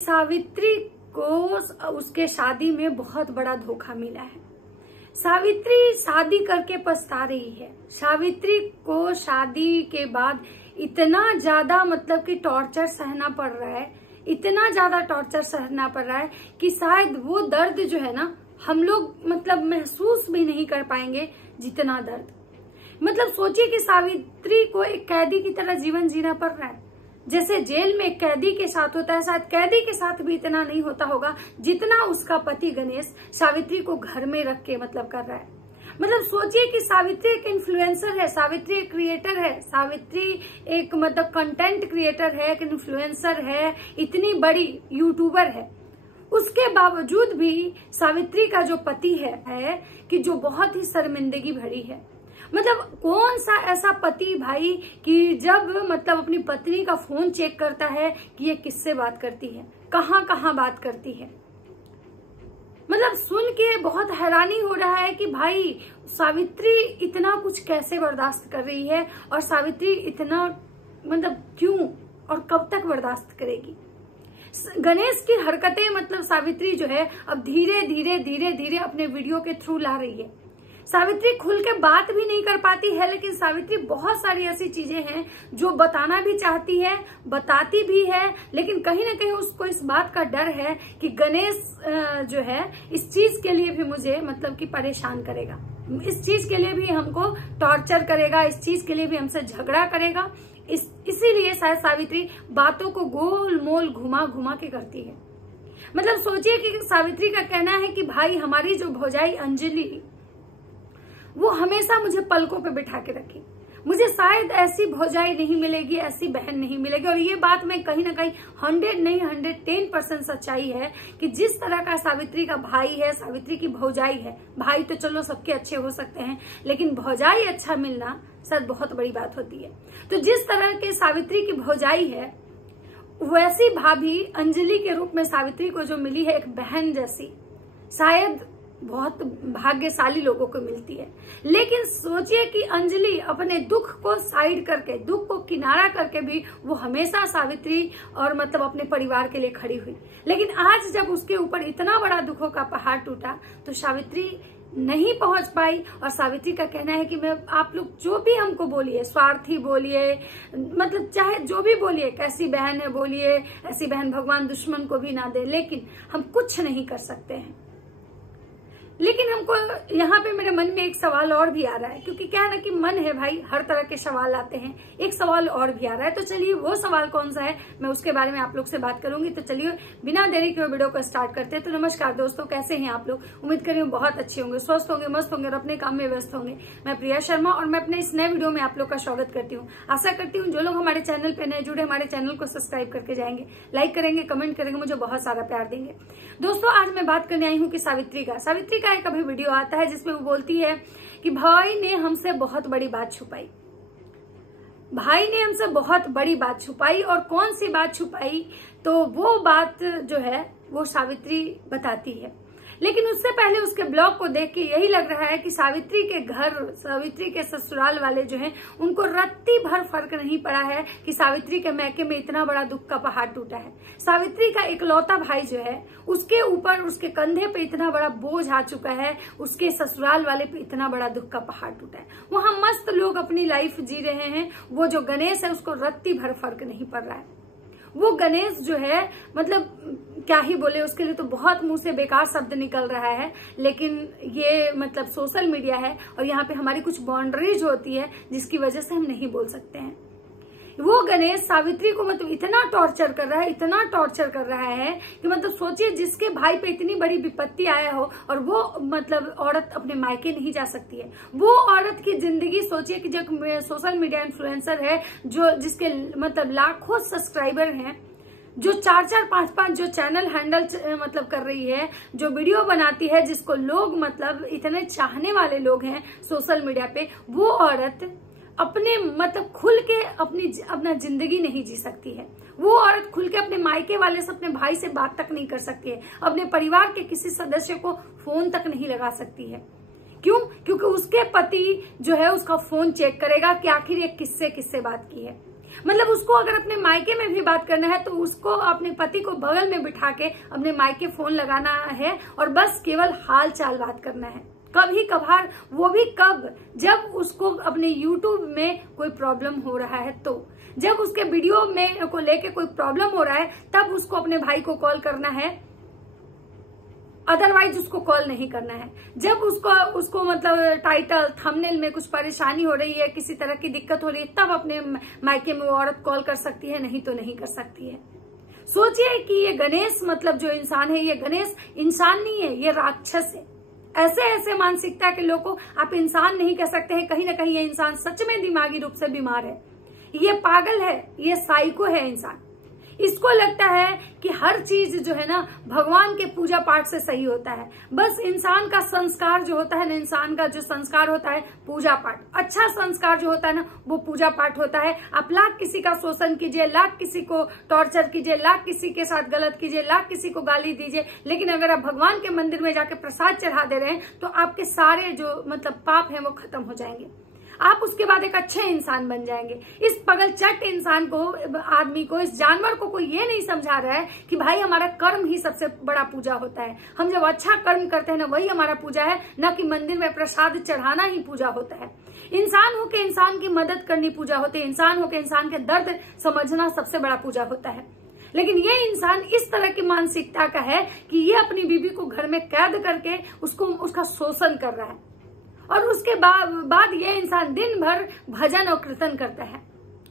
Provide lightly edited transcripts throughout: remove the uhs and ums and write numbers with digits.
सावित्री को उसके शादी में बहुत बड़ा धोखा मिला है। सावित्री शादी करके पछता रही है। सावित्री को शादी के बाद इतना ज्यादा मतलब कि टॉर्चर सहना पड़ रहा है, इतना ज्यादा टॉर्चर सहना पड़ रहा है कि शायद वो दर्द जो है ना हम लोग मतलब महसूस भी नहीं कर पाएंगे जितना दर्द। मतलब सोचिए कि सावित्री को एक कैदी की तरह जीवन जीना पड़ रहा है। जैसे जेल में कैदी के साथ होता है, शायद कैदी के साथ भी इतना नहीं होता होगा जितना उसका पति गणेश सावित्री को घर में रख के मतलब कर रहा है। मतलब सोचिए कि सावित्री एक इन्फ्लुएंसर है, सावित्री एक क्रिएटर है, सावित्री एक मतलब कंटेंट क्रिएटर है, एक इन्फ्लुएंसर है, इतनी बड़ी यूट्यूबर है। उसके बावजूद भी सावित्री का जो पति है कि जो बहुत ही शर्मिंदगी भरी है। मतलब कौन सा ऐसा पति भाई कि जब मतलब अपनी पत्नी का फोन चेक करता है कि ये किससे बात करती है, कहाँ बात करती है। मतलब सुन के बहुत हैरानी हो रहा है कि भाई सावित्री इतना कुछ कैसे बर्दाश्त कर रही है और सावित्री इतना मतलब क्यों और कब तक बर्दाश्त करेगी। गणेश की हरकतें मतलब सावित्री जो है अब धीरे धीरे अपने वीडियो के थ्रू ला रही है। सावित्री खुल के बात भी नहीं कर पाती है, लेकिन सावित्री बहुत सारी ऐसी चीजें हैं जो बताना भी चाहती है, बताती भी है, लेकिन कहीं ना कहीं उसको इस बात का डर है कि गणेश जो है इस चीज के लिए भी मुझे मतलब कि परेशान करेगा, इस चीज के लिए भी हमको टॉर्चर करेगा, इस चीज के लिए भी हमसे झगड़ा करेगा। इसीलिए शायद सावित्री बातों को गोल मोल घुमा के करती है। मतलब सोचिए कि सावित्री का कहना है कि भाई हमारी जो भौजाई अंजलि वो हमेशा मुझे पलकों पे बिठा के रखी, मुझे शायद ऐसी भौजाई नहीं मिलेगी, ऐसी बहन नहीं मिलेगी। और ये बात मैं कहीं ना कहीं 100 नहीं 110% सच्चाई है कि जिस तरह का सावित्री का भाई है, सावित्री की भौजाई है, भाई तो चलो सबके अच्छे हो सकते हैं, लेकिन भौजाई अच्छा मिलना शायद बहुत बड़ी बात होती है। तो जिस तरह के सावित्री की भौजाई है वैसी भाभी अंजलि के रूप में सावित्री को जो मिली है एक बहन जैसी, शायद बहुत भाग्यशाली लोगों को मिलती है। लेकिन सोचिए कि अंजलि अपने दुख को साइड करके, दुख को किनारा करके भी वो हमेशा सावित्री और मतलब अपने परिवार के लिए खड़ी हुई। लेकिन आज जब उसके ऊपर इतना बड़ा दुखों का पहाड़ टूटा तो सावित्री नहीं पहुंच पाई। और सावित्री का कहना है कि मैं आप लोग जो भी हमको बोलिए, स्वार्थी बोलिए, मतलब चाहे जो भी बोलिए, कैसी बहन है बोलिए, ऐसी बहन भगवान दुश्मन को भी ना दे, लेकिन हम कुछ नहीं कर सकते हैं। लेकिन हमको यहाँ पे मेरे मन में एक सवाल और भी आ रहा है, क्योंकि क्या है ना कि मन है भाई, हर तरह के सवाल आते हैं। एक सवाल और भी आ रहा है, तो चलिए वो सवाल कौन सा है मैं उसके बारे में आप लोग से बात करूंगी। तो चलिए बिना देरी के वीडियो को स्टार्ट करते हैं। तो नमस्कार दोस्तों, कैसे हैं आप लोग? उम्मीद करी हूँ बहुत अच्छे होंगे, स्वस्थ होंगे, मस्त होंगे और अपने काम में व्यस्त होंगे। मैं प्रिया शर्मा और मैं अपने इस नए वीडियो में आप लोग का स्वागत करती हूँ। आशा करती हूँ जो लोग हमारे चैनल पे नए जुड़े हमारे चैनल को सब्सक्राइब करके जाएंगे, लाइक करेंगे, कमेंट करेंगे, मुझे बहुत सारा प्यार देंगे। दोस्तों आज मैं बात करने आई हूँ कि सावित्री का एक अभी वीडियो आता है जिसमें वो बोलती है कि भाई ने हमसे बहुत बड़ी बात छुपाई, भाई ने हमसे बहुत बड़ी बात छुपाई। और कौन सी बात छुपाई? तो वो बात जो है वो सावित्री बताती है। लेकिन उससे पहले उसके ब्लॉग को देख के यही लग रहा है कि सावित्री के घर, सावित्री के ससुराल वाले जो हैं उनको रत्ती भर फर्क नहीं पड़ा है कि सावित्री के मैके में इतना बड़ा दुख का पहाड़ टूटा है। सावित्री का इकलौता भाई जो है उसके ऊपर, उसके कंधे पे इतना बड़ा बोझ आ चुका है, उसके ससुराल वाले पे इतना बड़ा दुख का पहाड़ टूटा है। वहां मस्त लोग अपनी लाइफ जी रहे हैं, वो जो गणेश है उसको रत्ती भर फर्क नहीं पड़ रहा है। वो गणेश जो है मतलब क्या ही बोले, उसके लिए तो बहुत मुंह से बेकार शब्द निकल रहा है। लेकिन ये मतलब सोशल मीडिया है और यहाँ पे हमारी कुछ बाउंड्रीज होती है जिसकी वजह से हम नहीं बोल सकते हैं। वो गणेश सावित्री को मतलब इतना टॉर्चर कर रहा है, इतना टॉर्चर कर रहा है कि मतलब सोचिए जिसके भाई पे इतनी बड़ी विपत्ति आया हो और वो मतलब औरत अपने मायके नहीं जा सकती है। वो औरत की जिंदगी सोचिए कि जो सोशल मीडिया इन्फ्लुएंसर है, जो जिसके मतलब लाखों सब्सक्राइबर हैं, जो 4-4, 5-5 जो चैनल हैंडल मतलब कर रही है, जो वीडियो बनाती है, जिसको लोग मतलब इतने चाहने वाले लोग हैं सोशल मीडिया पे, वो औरत अपने मतलब खुल के अपना जिंदगी नहीं जी सकती है। वो औरत खुल के अपने मायके वाले से, अपने भाई से बात तक नहीं कर सकती है, अपने परिवार के किसी सदस्य को फोन तक नहीं लगा सकती है। क्यों? क्योंकि उसके पति जो है उसका फोन चेक करेगा कि आखिर ये किससे बात की है। मतलब उसको अगर अपने मायके में भी बात करना है तो उसको अपने पति को बगल में बिठा के अपने मायके फोन लगाना है और बस केवल हाल चाल बात करना है। कभी कभार, वो भी कब, जब उसको अपने YouTube में कोई प्रॉब्लम हो रहा है, तो जब उसके वीडियो में को लेके कोई प्रॉब्लम हो रहा है तब उसको अपने भाई को कॉल करना है, अदरवाइज उसको कॉल नहीं करना है। जब उसको मतलब टाइटल थंबनेल में कुछ परेशानी हो रही है, किसी तरह की दिक्कत हो रही है, तब अपने मायके में वो औरत कॉल कर सकती है, नहीं तो नहीं कर सकती है। सोचिए कि ये गणेश मतलब जो इंसान है, ये गणेश इंसान नहीं है, ये राक्षस है। ऐसे ऐसे मानसिकता के लोगों को आप इंसान नहीं कह सकते हैं। कहीं ना कहीं ये इंसान सच में दिमागी रूप से बीमार है, ये पागल है, ये साइको है इंसान। इसको लगता है कि हर चीज जो है ना भगवान के पूजा पाठ से सही होता है। बस इंसान का संस्कार जो होता है ना, इंसान का जो संस्कार होता है पूजा पाठ, अच्छा संस्कार जो होता है ना वो पूजा पाठ होता है। आप लाख किसी का शोषण कीजिए, लाख किसी को टॉर्चर कीजिए, लाख किसी के साथ गलत कीजिए, लाख किसी को गाली दीजिए, लेकिन अगर आप भगवान के मंदिर में जाके प्रसाद चढ़ा दे रहे हैं तो आपके सारे जो मतलब पाप हैं वो खत्म हो जाएंगे। आप उसके बाद एक अच्छे इंसान बन जाएंगे। इस पगल चट इंसान को, आदमी को, इस जानवर को कोई ये नहीं समझा रहा है कि भाई हमारा कर्म ही सबसे बड़ा पूजा होता है। हम जब अच्छा कर्म करते हैं ना वही हमारा पूजा है, न कि मंदिर में प्रसाद चढ़ाना ही पूजा होता है। इंसान होके इंसान की मदद करनी पूजा होती है, इंसान होके इंसान के दर्द समझना सबसे बड़ा पूजा होता है। लेकिन ये इंसान इस तरह की मानसिकता का है कि ये अपनी बीवी को घर में कैद करके उसका शोषण कर रहा है और उसके बाद ये इंसान दिन भर भजन और कीर्तन करता है।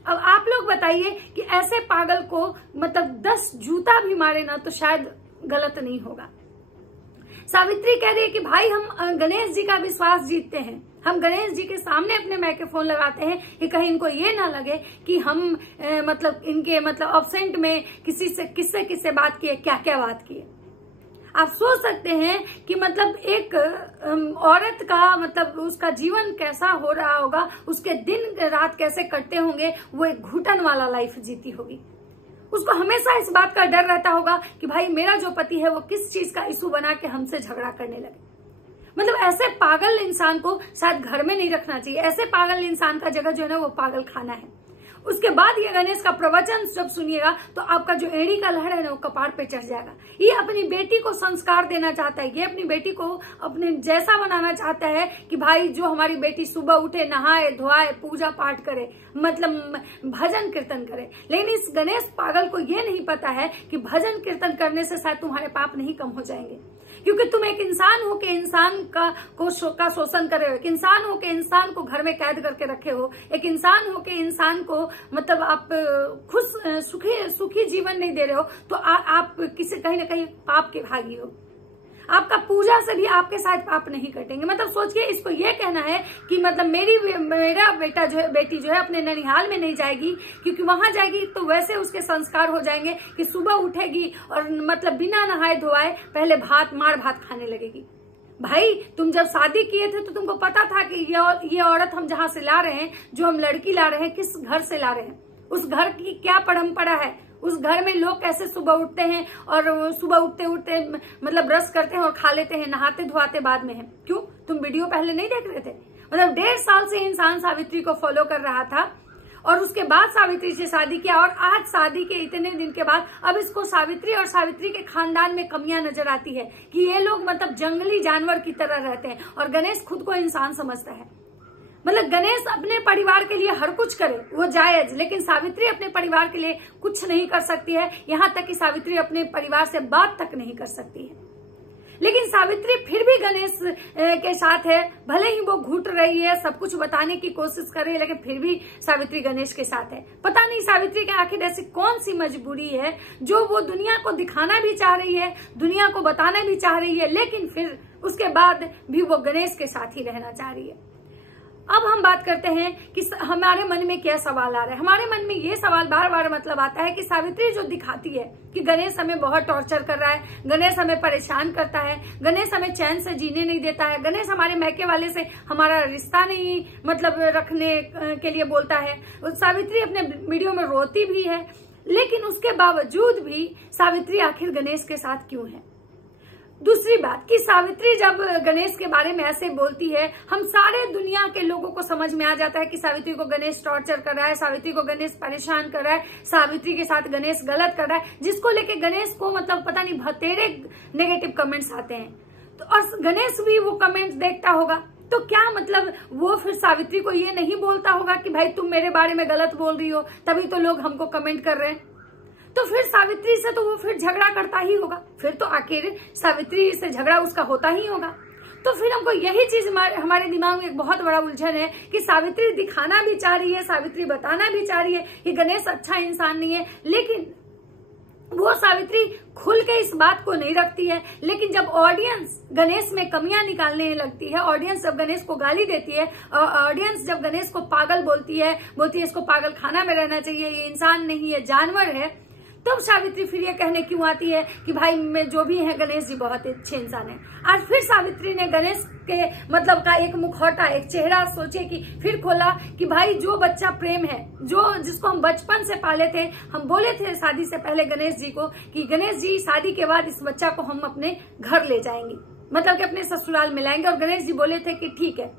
अब आप लोग बताइए कि ऐसे पागल को मतलब 10 जूता भी मारे ना तो शायद गलत नहीं होगा। सावित्री कह रही है कि भाई हम गणेश जी का विश्वास जीतते हैं, हम गणेश जी के सामने अपने मायके फोन लगाते हैं कि कहीं इनको ये ना लगे कि हम मतलब इनके मतलब एब्सेंट में किससे बात किए, क्या क्या बात किए। आप सोच सकते हैं कि मतलब एक औरत का मतलब उसका जीवन कैसा हो रहा होगा, उसके दिन रात कैसे कटते होंगे, वो एक घुटन वाला लाइफ जीती होगी। उसको हमेशा इस बात का डर रहता होगा कि भाई मेरा जो पति है वो किस चीज का इशू बना के हमसे झगड़ा करने लगे। मतलब ऐसे पागल इंसान को शायद घर में नहीं रखना चाहिए। ऐसे पागल इंसान का जगह जो है ना वो पागल खाना है। उसके बाद ये गणेश का प्रवचन जब सुनिएगा तो आपका जो एड़ी का लहर है ना वो कपार पे चढ़ जाएगा। ये अपनी बेटी को संस्कार देना चाहता है, ये अपनी बेटी को अपने जैसा बनाना चाहता है कि भाई जो हमारी बेटी सुबह उठे, नहाए धोआए, पूजा पाठ करे, मतलब भजन कीर्तन करे। लेकिन इस गणेश पागल को ये नहीं पता है कि भजन कीर्तन करने से शायद तुम्हारे पाप नहीं कम हो जाएंगे, क्योंकि तुम एक इंसान हो के इंसान का शोषण कर रहे हो, एक इंसान हो के इंसान को घर में कैद करके रखे हो, एक इंसान हो के इंसान को मतलब आप खुश सुखी जीवन नहीं दे रहे हो, तो आप किसी कहीं ना कहीं पाप के भागी हो। आपका पूजा से भी आपके साथ पाप नहीं कटेंगे। मतलब सोचिए, इसको ये कहना है कि मतलब मेरा बेटा जो है, बेटी जो है अपने ननिहाल में नहीं जाएगी, क्योंकि वहां जाएगी तो वैसे उसके संस्कार हो जाएंगे कि सुबह उठेगी और मतलब बिना नहाए धोआए पहले मार भात खाने लगेगी। भाई तुम जब शादी किए थे तो तुमको पता था कि ये औरत हम जहां से ला रहे हैं, जो हम लड़की ला रहे हैं, किस घर से ला रहे हैं, उस घर की क्या परंपरा है, उस घर में लोग कैसे सुबह उठते हैं और सुबह उठते उठते मतलब ब्रश करते हैं और खा लेते हैं, नहाते धोआते बाद में है। क्यों? तुम वीडियो पहले नहीं देख रहे थे? मतलब 1.5 साल से इंसान सावित्री को फॉलो कर रहा था और उसके बाद सावित्री से शादी किया, और आज शादी के इतने दिन के बाद अब इसको सावित्री और सावित्री के खानदान में कमियां नजर आती है कि ये लोग मतलब जंगली जानवर की तरह रहते हैं और गणेश खुद को इंसान समझता है। मतलब गणेश अपने परिवार के लिए हर कुछ करे वो जायज, लेकिन सावित्री अपने परिवार के लिए कुछ नहीं कर सकती है। यहां तक कि सावित्री अपने परिवार से बात तक नहीं कर सकती है। लेकिन सावित्री फिर भी गणेश के साथ है, भले ही वो घुट रही है, सब कुछ बताने की कोशिश कर रही है, लेकिन फिर भी सावित्री गणेश के साथ है। पता नहीं सावित्री के आखिर ऐसी कौन सी मजबूरी है जो वो दुनिया को दिखाना भी चाह रही है, दुनिया को बताना भी चाह रही है, लेकिन फिर उसके बाद भी वो गणेश के साथ ही रहना चाह रही है। अब हम बात करते हैं कि हमारे मन में क्या सवाल आ रहा है। हमारे मन में ये सवाल बार बार मतलब आता है कि सावित्री जो दिखाती है कि गणेश हमें बहुत टॉर्चर कर रहा है, गणेश हमें परेशान करता है, गणेश हमें चैन से जीने नहीं देता है, गणेश हमारे मैके वाले से हमारा रिश्ता नहीं मतलब रखने के लिए बोलता है। सावित्री अपने वीडियो में रोती भी है, लेकिन उसके बावजूद भी सावित्री आखिर गणेश के साथ क्यों है? दूसरी बात कि सावित्री जब गणेश के बारे में ऐसे बोलती है, हम सारे दुनिया के लोगों को समझ में आ जाता है कि सावित्री को गणेश टॉर्चर कर रहा है, सावित्री को गणेश परेशान कर रहा है, सावित्री के साथ गणेश गलत कर रहा है, जिसको लेके गणेश को मतलब पता नहीं बतेरे नेगेटिव कमेंट्स आते हैं। तो और गणेश भी वो कमेंट्स देखता होगा, तो क्या मतलब वो फिर सावित्री को ये नहीं बोलता होगा कि भाई तुम मेरे बारे में गलत बोल रही हो, तभी तो लोग हमको कमेंट कर रहे हैं। तो फिर सावित्री से तो वो फिर झगड़ा करता ही होगा, फिर तो आखिर सावित्री से झगड़ा उसका होता ही होगा। तो फिर हमको यही चीज हमारे दिमाग में एक बहुत बड़ा उलझन है कि सावित्री दिखाना भी चाह रही है, सावित्री बताना भी चाह रही है कि गणेश अच्छा इंसान नहीं है, लेकिन वो सावित्री खुल के इस बात को नहीं रखती है। लेकिन जब ऑडियंस गणेश में कमियां निकालने लगती है, ऑडियंस जब गणेश को गाली देती है, ऑडियंस जब गणेश को पागल बोलती है इसको पागल खाना में रहना चाहिए, ये इंसान नहीं है जानवर है, तब सावित्री फिर ये कहने क्यों आती है कि भाई मैं जो भी है गणेश जी बहुत अच्छे इंसान है। आज फिर सावित्री ने गणेश के मतलब का एक मुखौटा, एक चेहरा सोचे कि फिर खोला कि भाई जो बच्चा प्रेम है, जो जिसको हम बचपन से पाले थे, हम बोले थे शादी से पहले गणेश जी को कि गणेश जी शादी के बाद इस बच्चा को हम अपने घर ले जाएंगे, मतलब कि अपने ससुराल में लाएंगे, और गणेश जी बोले थे कि ठीक है।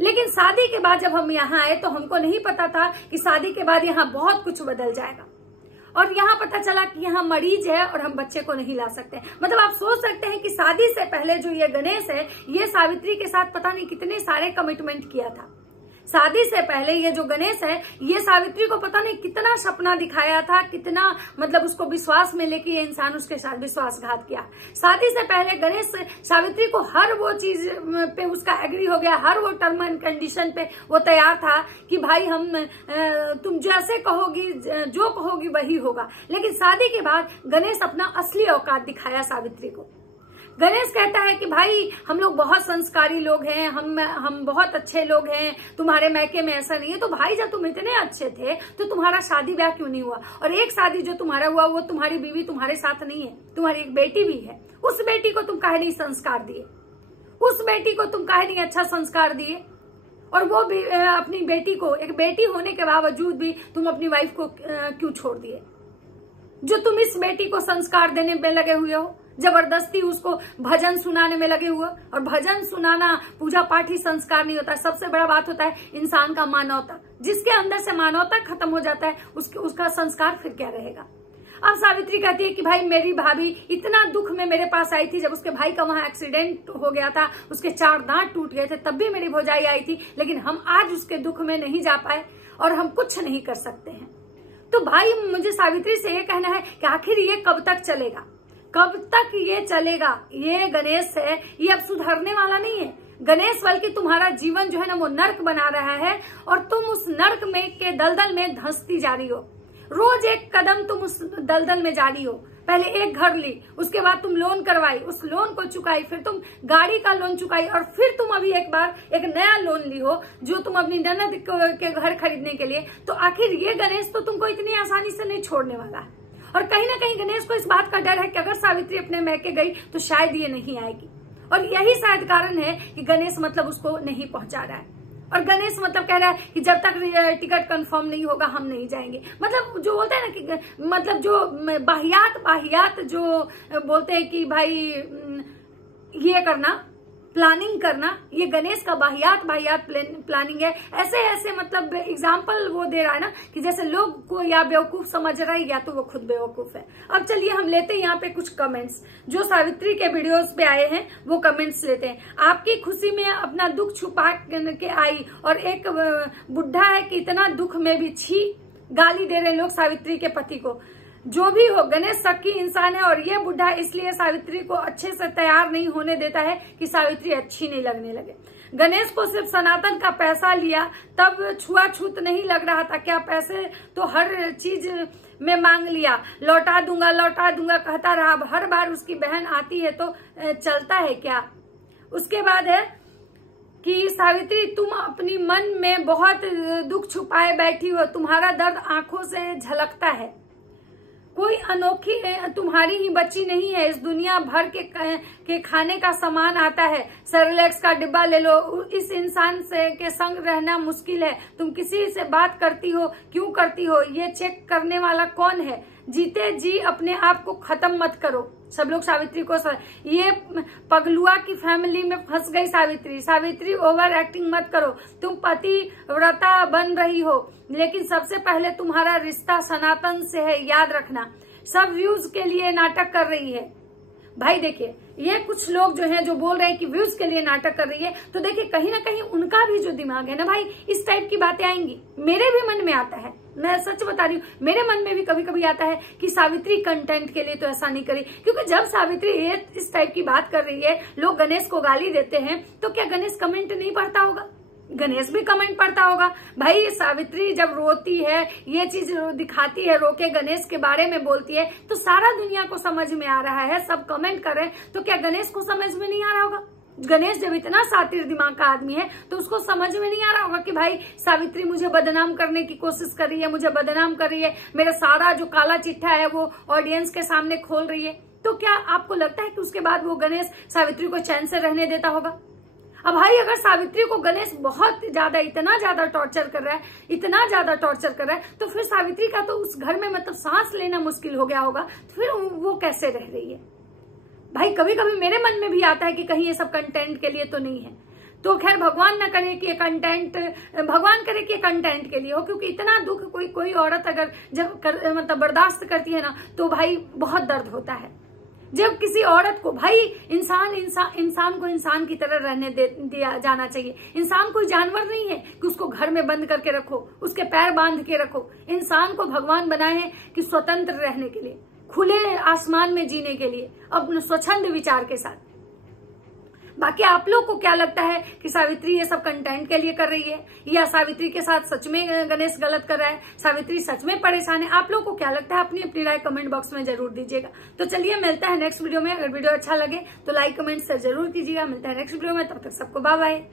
लेकिन शादी के बाद जब हम यहाँ आए तो हमको नहीं पता था कि शादी के बाद यहाँ बहुत कुछ बदल जाएगा, और यहाँ पता चला कि यहाँ मरीज है और हम बच्चे को नहीं ला सकते। मतलब आप सोच सकते हैं कि शादी से पहले जो ये गणेश है, ये सावित्री के साथ पता नहीं कितने सारे कमिटमेंट किया था। शादी से पहले ये जो गणेश है, ये सावित्री को पता नहीं कितना सपना दिखाया था, कितना मतलब उसको विश्वास में लेके ये इंसान उसके साथ विश्वासघात किया। शादी से पहले गणेश सावित्री को हर वो चीज पे उसका एग्री हो गया, हर वो टर्म एंड कंडीशन पे वो तैयार था कि भाई हम तुम जैसे कहोगी, जो कहोगी वही होगा। लेकिन शादी के बाद गणेश अपना असली औकात दिखाया सावित्री को। गणेश कहता है कि भाई हम लोग बहुत संस्कारी लोग हैं, हम बहुत अच्छे लोग हैं, तुम्हारे मैके में ऐसा नहीं है। तो भाई जब तुम इतने अच्छे थे तो तुम्हारा शादी ब्याह क्यों नहीं हुआ? और एक शादी जो तुम्हारा हुआ वो तुम्हारी बीवी तुम्हारे साथ नहीं है, तुम्हारी एक बेटी भी है। उस बेटी को तुम काहे नहीं संस्कार दिए? उस बेटी को तुम काहे नहीं अच्छा संस्कार दिए? और वो भी अपनी बेटी को, एक बेटी होने के बावजूद भी तुम अपनी वाइफ को क्यों छोड़ दिए? जो तुम इस बेटी को संस्कार देने में लगे हुए हो, जबरदस्ती उसको भजन सुनाने में लगे हुए। और भजन सुनाना, पूजा पाठ ही संस्कार नहीं होता। सबसे बड़ा बात होता है इंसान का मानवता। जिसके अंदर से मानवता खत्म हो जाता है उसका संस्कार फिर क्या रहेगा? अब सावित्री कहती है कि भाई मेरी भाभी इतना दुख में मेरे पास आई थी, जब उसके भाई का वहां एक्सीडेंट हो गया था, उसके 4 दांत टूट गए थे, तब भी मेरी भौजाई आई थी, लेकिन हम आज उसके दुख में नहीं जा पाए और हम कुछ नहीं कर सकते हैं। तो भाई मुझे सावित्री से ये कहना है कि आखिर ये कब तक चलेगा? कब तक ये चलेगा? ये गणेश है, ये अब सुधरने वाला नहीं है। गणेश बल्कि तुम्हारा जीवन जो है ना वो नर्क बना रहा है, और तुम उस नर्क में के दलदल में धंसती जा रही हो। रोज एक कदम तुम उस दलदल में जा रही हो। पहले एक घर ली, उसके बाद तुम लोन करवाई, उस लोन को चुकाई, फिर तुम गाड़ी का लोन चुकाई, और फिर तुम अभी एक बार एक नया लोन ली हो जो तुम अपनी ननद के घर खरीदने के लिए। तो आखिर ये गणेश तो तुमको इतनी आसानी से नहीं छोड़ने वाला है। और कहीं ना कहीं गणेश को इस बात का डर है कि अगर सावित्री अपने मैके गई तो शायद ये नहीं आएगी, और यही शायद कारण है कि गणेश मतलब उसको नहीं पहुंचा रहा है। और गणेश मतलब कह रहा है कि जब तक टिकट कंफर्म नहीं होगा हम नहीं जाएंगे। मतलब जो बोलते हैं ना कि मतलब जो बाहियात जो बोलते हैं कि भाई ये करना, प्लानिंग करना, ये गणेश का बाहियात प्लानिंग है। ऐसे मतलब एग्जाम्पल वो दे रहा है ना कि जैसे लोग को या बेवकूफ समझ रहा है या तो वो खुद बेवकूफ है। अब चलिए हम लेते हैं यहाँ पे कुछ कमेंट्स जो सावित्री के वीडियोस पे आए हैं, वो कमेंट्स लेते हैं। आपकी खुशी में अपना दुख छुपा के आई, और एक बुढ़ा है कि इतना दुख में भी छी, गाली दे रहे लोग सावित्री के पति को। जो भी हो, गणेश शक्की इंसान है, और ये बुढ़ा इसलिए सावित्री को अच्छे से तैयार नहीं होने देता है कि सावित्री अच्छी नहीं लगने लगे। गणेश को सिर्फ सनातन का पैसा लिया तब छुआछूत नहीं लग रहा था क्या? पैसे तो हर चीज में मांग लिया, लौटा दूंगा कहता रहा। हर बार उसकी बहन आती है तो चलता है क्या? उसके बाद है कि सावित्री तुम अपनी मन में बहुत दुख छुपाए बैठी हो, तुम्हारा दर्द आंखों से झलकता है। कोई अनोखी तुम्हारी ही बच्ची नहीं है, इस दुनिया भर के खाने का सामान आता है। सेरेलैक्स का डिब्बा ले लो, इस इंसान से के संग रहना मुश्किल है। तुम किसी से बात करती हो, क्यों करती हो? ये चेक करने वाला कौन है? जीते जी अपने आप को खत्म मत करो। सब लोग सावित्री को ये पगलुआ की फैमिली में फंस गई सावित्री। सावित्री ओवर एक्टिंग मत करो। तुम पतिव्रता बन रही हो, लेकिन सबसे पहले तुम्हारा रिश्ता सनातन से है, याद रखना। सब व्यूज के लिए नाटक कर रही है। भाई देखिए, ये कुछ लोग जो हैं जो बोल रहे हैं कि व्यूज के लिए नाटक कर रही है, तो देखिए कहीं ना कहीं उनका भी जो दिमाग है ना भाई, इस टाइप की बातें आएंगी। मेरे भी मन में आता है, मैं सच बता रही हूँ, मेरे मन में भी कभी कभी आता है कि सावित्री कंटेंट के लिए तो ऐसा नहीं करी। क्योंकि जब सावित्री ये इस टाइप की बात कर रही है, लोग गणेश को गाली देते हैं, तो क्या गणेश कमेंट नहीं पढ़ता होगा? गणेश भी कमेंट पढ़ता होगा। भाई सावित्री जब रोती है, ये चीज दिखाती है, रोके गणेश के बारे में बोलती है, तो सारा दुनिया को समझ में आ रहा है, सब कमेंट कर रहे हैं, तो क्या गणेश को समझ में नहीं आ रहा होगा? गणेश जब इतना सातिर दिमाग का आदमी है, तो उसको समझ में नहीं आ रहा होगा कि भाई सावित्री मुझे बदनाम करने की कोशिश कर रही है, मुझे बदनाम कर रही है, मेरा सारा जो काला चिट्ठा है वो ऑडियंस के सामने खोल रही है। तो क्या आपको लगता है कि उसके बाद वो गणेश सावित्री को चैन से रहने देता होगा? अब भाई अगर सावित्री को गणेश बहुत ज्यादा, इतना ज्यादा टॉर्चर कर रहा है, इतना ज्यादा टॉर्चर कर रहा है, तो फिर सावित्री का तो उस घर में मतलब सांस लेना मुश्किल हो गया होगा। तो फिर वो कैसे रह रही है? भाई कभी कभी मेरे मन में भी आता है कि कहीं ये सब कंटेंट के लिए तो नहीं है। तो खैर भगवान ना करे कि ये कंटेंट, भगवान करे कि ये कंटेंट के लिए हो, क्योंकि इतना दुख कोई औरत अगर जब मतलब बर्दाश्त करती है ना, तो भाई बहुत दर्द होता है। जब किसी औरत को, भाई इंसान को इंसान की तरह रहने दिया जाना चाहिए। इंसान कोई जानवर नहीं है कि उसको घर में बंद करके रखो, उसके पैर बांध के रखो। इंसान को भगवान बनाए हैं कि स्वतंत्र रहने के लिए, खुले आसमान में जीने के लिए, अपने स्वच्छंद विचार के साथ। बाकी आप लोग को क्या लगता है कि सावित्री ये सब कंटेंट के लिए कर रही है, या सावित्री के साथ सच में गणेश गलत कर रहा है, सावित्री सच में परेशान है? आप लोग को क्या लगता है? अपनी अपनी राय कमेंट बॉक्स में जरूर दीजिएगा। तो चलिए मिलता है नेक्स्ट वीडियो में। अगर वीडियो अच्छा लगे तो लाइक कमेंट से जरूर कीजिएगा। मिलता है नेक्स्ट वीडियो में, तब तक सबको बाय बाय।